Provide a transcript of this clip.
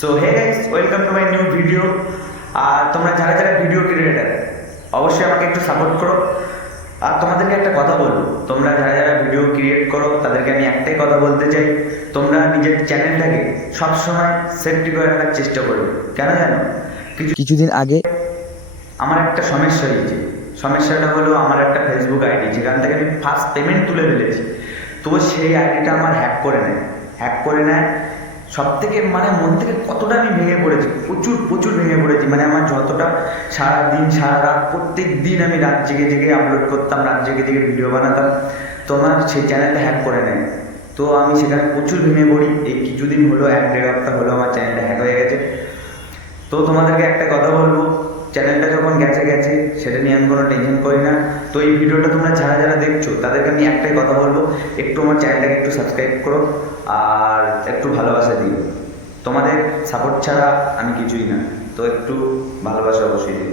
So hey guys, welcome to my new video. আর তোমরা যারা যারা ভিডিও ক্রিয়েটার, অবশ্যই আমাকে একটু সাপোর্ট করো। আর তোমাদেরকে একটা কথা বলবো, তোমরা যারা যারা ভিডিও ক্রিয়েট করো তাদেরকে আমি একটাই কথা বলতে চাই, তোমরা নিজের চ্যানেলটাকে সবসময় সেফটি করে রাখার চেষ্টা করবে। কেন জানো? কিছুদিন আগে আমার একটা সমস্যা হয়েছে। সমস্যাটা হলো, আমার একটা ফেসবুক আইডি যেখান থেকে আমি ফার্স্ট পেমেন্ট তুলে ফেলেছি, তো সেই আইডিটা আমার হ্যাক করে নেয়। সব থেকে মানে মন থেকে কতটা আমি ভেঙে পড়েছি, প্রচুর প্রচুর ভেঙে পড়েছি। মানে আমার যতটা সারাদিন সারা রাত প্রত্যেক দিন আমি রাত জেগে জেগে আপলোড করতাম, রাত জেগে জেগে ভিডিও বানাতাম, তো আমার সেই চ্যানেলটা হ্যাক করে নেয়। তো আমি সেখানে প্রচুর ভেঙে পড়ি। এই কিছুদিন হলো, 1-1.5 সপ্তাহ হলো আমার চ্যানেলটা হ্যাক হয়ে গেছে। তো তোমাদেরকে একটা কথা বলবো, চ্যানেলটা যখন গেছে গেছে, সেটা নিয়ে আমি কোনো টেনশন করি না। তো এই ভিডিওটা তোমরা যারা যারা দেখছো তাদেরকে আমি একটাই কথা বলবো, একটু আমার চ্যানেলটাকে একটু সাবস্ক্রাইব করো আর একটু ভালোবাসা দিও। তোমাদের সাপোর্ট ছাড়া আমি কিছুই না, তো একটু ভালোবাসা অবশ্যই দিও।